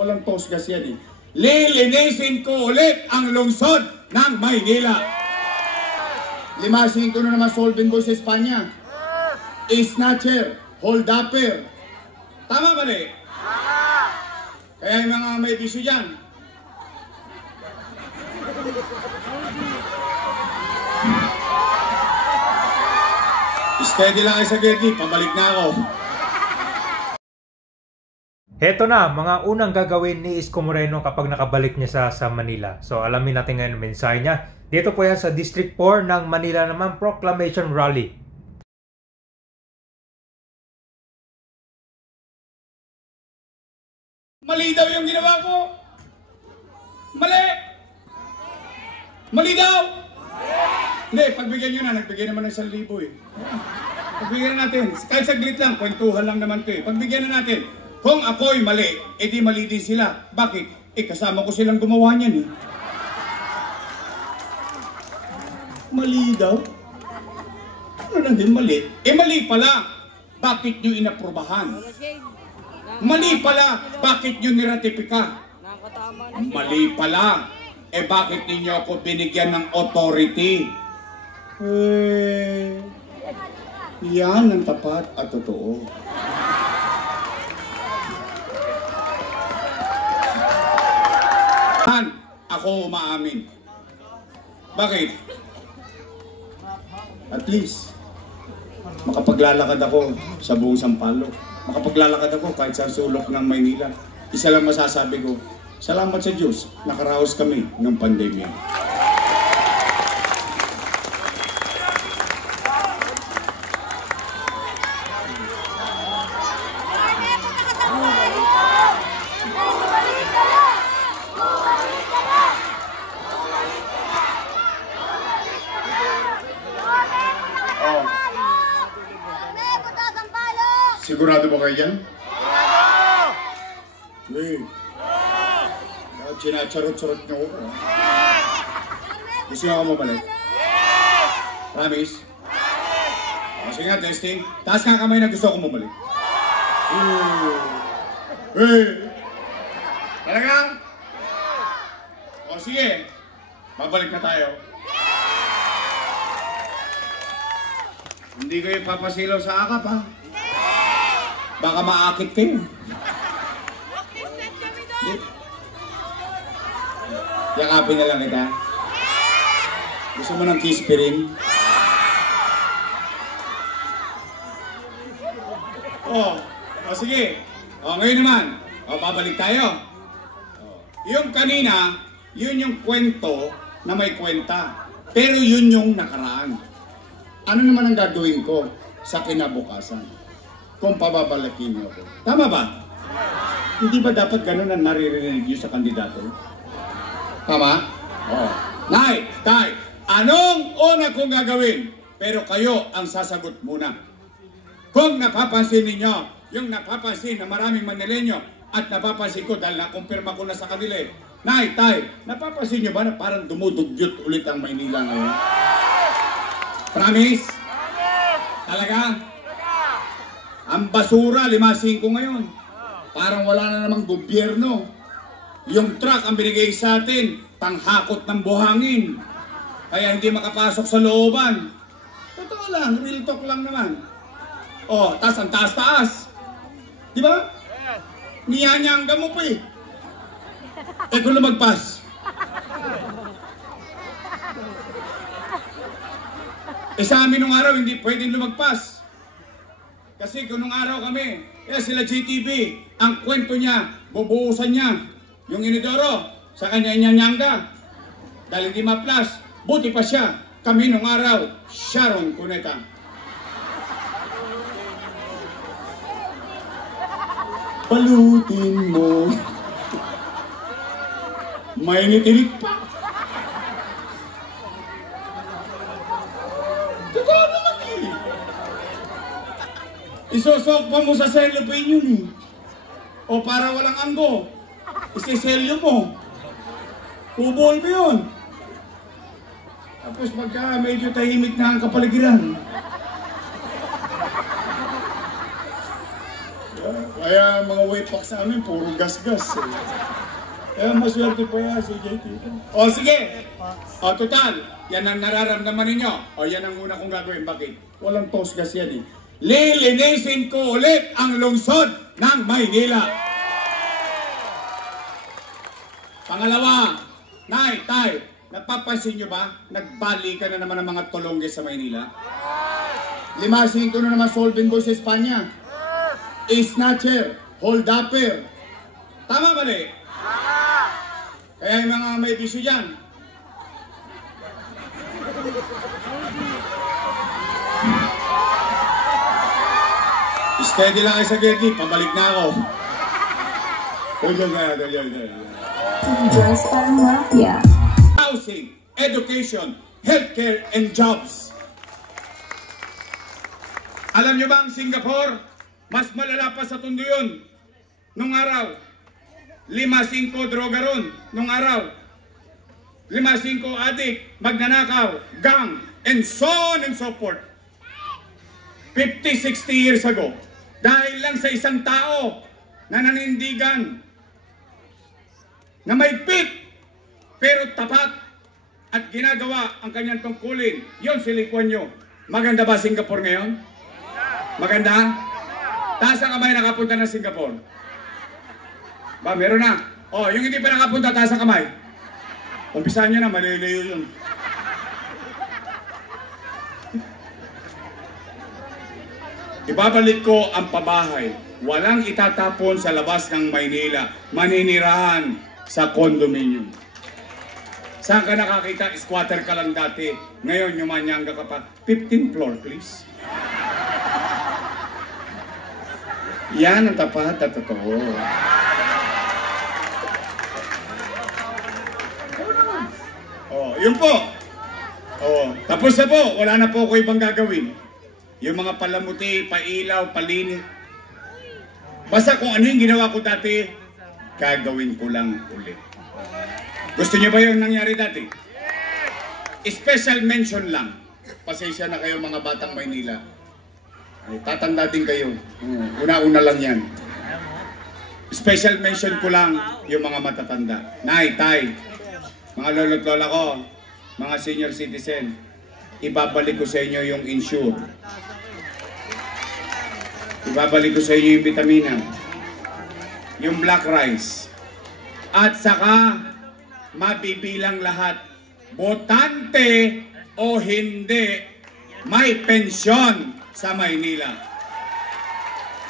Walang tosgas yan eh. Lilinisin ko ulit ang lungsod ng Maynila. 5-5 na naman solving boy sa Espanya. Snatcher, hold-upper. Tama ba rin? Kaya yung mga may bisyo dyan. Steady lang kayo sa Getty, pabalik na ako. Heto na, mga unang gagawin ni Isko Moreno kapag nakabalik niya sa Manila. So alamin natin ngayon ang mensahe niya. Dito po yan sa District 4 ng Manila naman, Proclamation Rally. Mali daw yung ginawa ko. Mali. Mali daw. Hindi, pagbigyan nyo na, nagbigay naman ng 1,000 eh. Pagbigyan na natin, kahit saglit lang, kwentuhan lang naman ito eh. Pagbigyan na natin. Kung ako'y mali, edi mali din sila. Bakit? Kasama ko silang gumawa niyan eh. Mali daw? Ano na din mali? Mali pala. Bakit nyo inaprubahan? Mali pala. Bakit nyo niratipika? Mali pala. Bakit ninyo ako binigyan ng authority? Yan ang tapat at totoo. Ako umaamin. Bakit? At least, makapaglalakad ako sa buong Sampaloc. Makapaglalakad ako kahit sa sulok ng Maynila. Isa lang masasabi ko, salamat sa Diyos, nakaraos kami ng pandemya. Sigurado ba kayo dyan? Sigurado! Sinacharot-charot nyo ako. Gusto nyo ako mabalik? Promise? Sige nga, testing. Taas nga kamay na gusto ako mabalik. Talaga? O sige, babalik na tayo. Hindi kayo papasilaw sa akap ha? Baka maakit kayo. Yakapin na lang kita. Gusto mo ng kiss pa rin? Sige. Ngayon naman. Babalik tayo. Yung kanina, yun yung kwento na may kwenta. Pero yun yung nakaraan. Ano naman ang gagawin ko sa kinabukasan? Kung pababalakin niyo ako. Tama ba? Hindi ba dapat ganun ang naririnig niyo sa kandidato? Tama? Nay, tay, anong una kong gagawin? Pero kayo ang sasagot muna. Kung napapansin ninyo, yung napapansin na maraming Manileño at napapansin ko dahil nakumpirma ko na sa kanila eh. Nay, tay, napapansin nyo ba na parang dumudugyot ulit ang Maynila ngayon? Promise? Talaga? Ang basura, 5-5 ngayon. Parang wala na namang gobyerno. Yung truck ang binigay sa atin, panghakot ng buhangin. Kaya hindi makapasok sa looban. Totoo lang, real talk lang naman. Tas ang taas-taas. Di ba? Niyanyangga mo pa eh. Kung lumagpas. Sa amin nung araw, hindi pwedeng lumagpas. Kasi kung nung araw kami, sila GTV, ang kwento niya, bubuhusan niya, yung inidoro, sa kanya inyanyangga. Dahil hindi maplas, buti pa siya, kami nung araw, Sharon Cuneta. Palutin mo. Mainit-init pa. Totoo naman eh. Isosok pa mo sa cellophane yun eh. O para walang anggo, isiselyo mo. Bubol mo yun. Tapos pagka medyo tahimik na ang kapaligiran. Kaya mga way packs namin, puro gas-gas eh. Kaya maswerte pa yan si JT. O sige! O total, yan ang nararamdaman ninyo. O yan ang una kong gagawin. Bakit? Walang toast gas yan eh. Lilinisin ko ulit ang lungsod ng Maynila. Pangalawa, Nay, Tay, napapansin nyo ba? Nagbali ka na naman ng mga tulongges sa Maynila. 5-5 na naman solving boy sa Espanya. Snatcher, hold-upper. Tama ba rin? Kaya yung mga may bisyo dyan. Steady lang kayo sa gate, pabalik na ako. Housing, education, healthcare, and jobs. Alam nyo ba ang Singapore? Mas malala pa sa Tondo yun. Nung araw, 5-5 droga ron. Nung araw, 5-5 adik, magnanakaw, gang, and so on and so forth. 50-60 years ago. Dahil lang sa isang tao na nanindigan, na may pit, pero tapat, at ginagawa ang kanyang tungkulin. Yun si Lee Kuan Yew. Maganda ba Singapore ngayon? Maganda? Taas ang kamay nakapunta na Singapore. Ba, meron na. O, yung hindi pa nakapunta, taas ang kamay. Umpisahan nyo na, maliliyo yun. Ibabalik ko ang pabahay. Walang itatapon sa labas ng Maynila. Maninirahan sa condominium. Saan ka nakakita? Squatter ka lang dati. Ngayon, yumanyangga ka pa. 15th floor, please. Yan ang tapat at totoo. Oh, yun po. Oh, tapos na po. Wala na po ako ibang gagawin. Yung mga palamuti, pailaw, palini. Basta kung ano yung ginawa ko dati, gagawin ko lang ulit. Gusto niyo ba yung nangyari dati? Special mention lang. Pasensya na kayo mga batang Maynila. Ay, tatanda din kayo. Una-una lang yan. Special mention ko lang yung mga matatanda. Nay, Tay, mga lolo't lola ko, mga senior citizen, ibabalik ko sa inyo yung insure. Ibabalik ko sa inyo yung vitamina, yung black rice. At saka, mabibilang lahat, botante o hindi, may pensyon sa Maynila.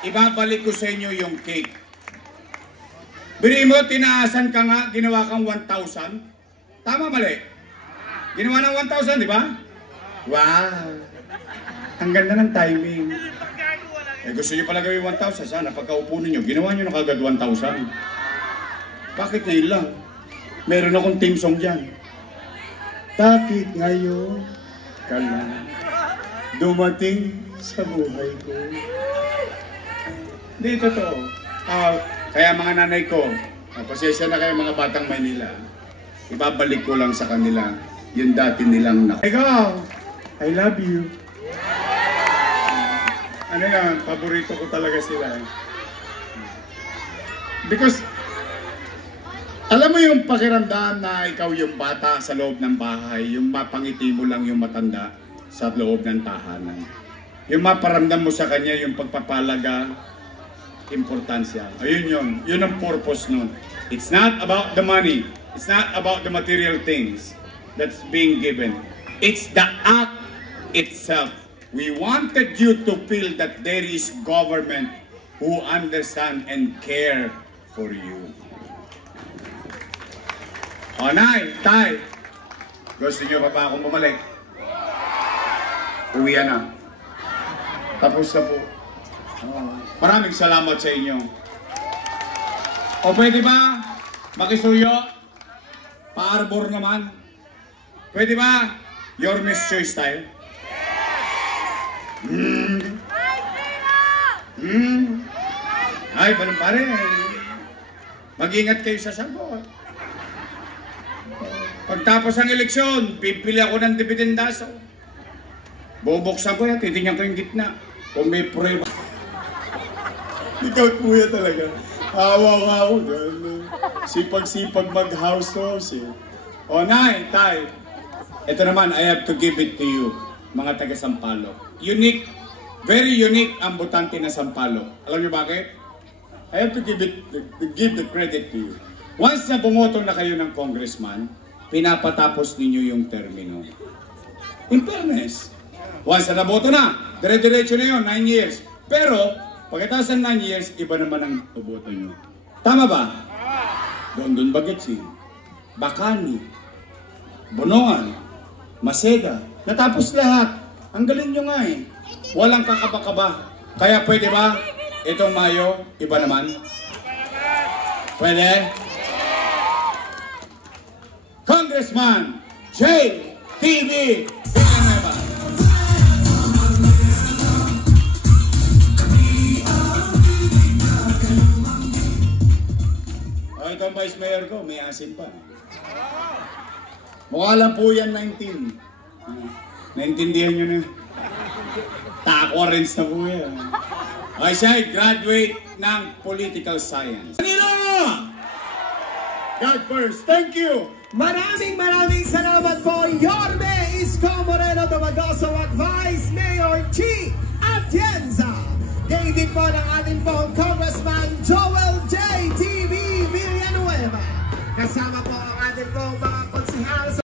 Ibabalik ko sa inyo yung cake. Bili mo, tinaasan ka nga, ginawa kang 1,000. Tama, mali? Ginawa ng 1,000, di ba? Wow! Ang ganda ng timing. Eh, gusto nyo pala gawin 1,000. Sana, pagkaupo ninyo, ginawa nyo na kagad 1,000. Bakit ngayon lang? Meron akong team song dyan. Bakit ngayon ka lang dumating sa buhay ko? Hindi, totoo. Kaya mga nanay ko, pasensya na kayo mga batang Maynila. Ibabalik ko lang sa kanila yung dati nilang Ikaw, I love you. Ano yan, paborito ko talaga sila. Because, alam mo yung pakiramdam na ikaw yung bata sa loob ng bahay, yung mapangiti mo lang yung matanda sa loob ng tahanan. Yung maparamdam mo sa kanya yung pagpapalaga, importansya. Ayun yun. Yun ang purpose nun. It's not about the money. It's not about the material things that's being given. It's the act itself. We wanted you to feel that there is government who understand and care for you. O, Nay, Tay, gusto nyo pa akong bumalik? Uwian na. Tapos na po. Maraming salamat sa inyo. O pwede ba makisuyo? Pa-arbor naman. Pwede ba? Your Miss Choice style? Ay, paano pare? Mag-ingat kayo sa sagot. Pagtapos ang eleksyon, pipili ako ng dibidendaso. Bubuksan ko yan, titingnan ko yung gitna. Kung may prueba. Scout po yan talaga. Awa nga ako. Sipag-sipag mag-house eh. O, Nay, Tay. Ito naman, I have to give it to you, mga taga Sampaloc. Unique, very unique ang botante na Sampaloc. Alam niyo bakit? I have to give the credit to you. Once na bumoto na kayo ng congressman, pinapatapos ninyo yung termino. In fairness, once na naboto na, dire-diretso na yun, 9 years. Pero, pagkatapos ng 9 years, iba naman ang boto nyo. Tama ba? Dondon Bagetsi, Bacani, Bonoan, Maceda, natapos lahat. Ang galing nyo nga eh. Walang kakaba-kaba. Kaya pwede ba? Itong Mayo, iba naman? Pwede? Congressman J.T.V. Villanueva. O, itong Vice Mayor ko, may asin pa. Mukha lang po yan 19. Naintindihan nyo na. Taquarents na po yan. Okay, siya ay graduate ng political science. Manila! God first, thank you! Maraming salamat po, Yorme Isko Moreno Domagoso at Vice Mayor G. Atienza. Gayun din po ng ating pong Congressman Joel J.